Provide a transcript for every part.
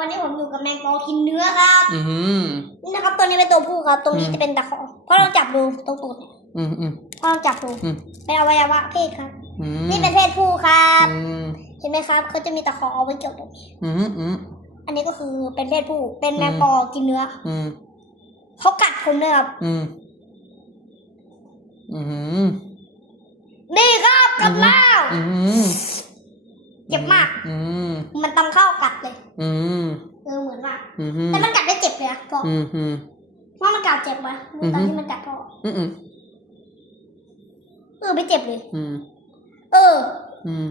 วันนี้ผมอยู่กับแมงปอกินเนื้อครับอืมนี่นะครับตัวนี้เป็นตัวผู้ครับ ตรงนี้อืมจะเป็นตะขอเพราะลองจับดูตรงตูดเนี่ยอืมอืมพ่อลองจับดูอืมเป็นอวัยวะเพศครับอืมนี่เป็นเพศผู้ครับอืมเห็นไหมครับเขาจะมีตะขอเอาไว้เกี่ยวตรงนี้อืมอืมอันนี้ก็คือเป็นเพศผู้ เป็นแมงอืมปอกินเนื้อ อืมเขากัดผมเลยครับ อืมอืมนี่ครับกัดแล้วอืมเจ็บมาก อืมมันตำเข้ากัดเลย อืม เจ็บเลยอะบอกอืมอืมว่ามันกัดเจ็บไหมดูตอนที่มันกัดพ่ออืมอืมเออไม่เจ็บเลย อืม เออ อืม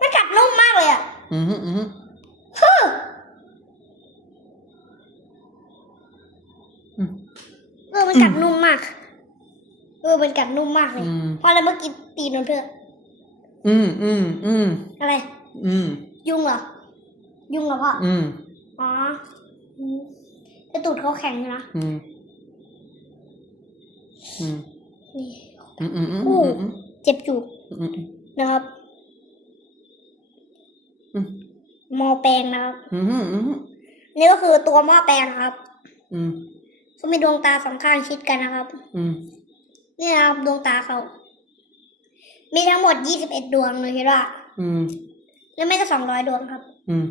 มันกัดนุ่มมากเลยอะ อืมอืมฮึ่มอืมเออ มันกัดนุ่มมาก เออ มันกัดนุ่มมากเลยอืมเพราะอะไรเมื่อกี้ตีนมันเพื่ออืมอืมอืมอะไร อืม ยุงเหรอ ยุงเหรอพ่อ อืม อ๋ออืมแต่ตูดเขาแข็งอยู่นะอืมอืมนี่อืมอืมอืมอู้อืมเจ็บอยู่อืมนะครับอืมหมอแปลงนะครับอืมอืมนี่ก็คือตัวหม้อแปลงนะครับ อืมเขามีดวงตาสองข้างชิดกันนะครับ อืมนี่นะครับดวงตาเขา มีทั้งหมดยี่สิบเอ็ดดวงเลยคิดว่า อืม แล้วไม่ก็สองร้อยดวงครับ อืม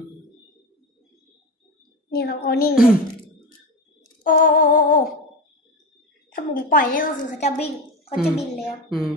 นี่ครับโอ้นิ่งเลย โอ้โอ้โอ้โอ้ถ้าผมปล่อยเนี่ก็คือเขาจะบินเขาจะบินเลยครับ อืม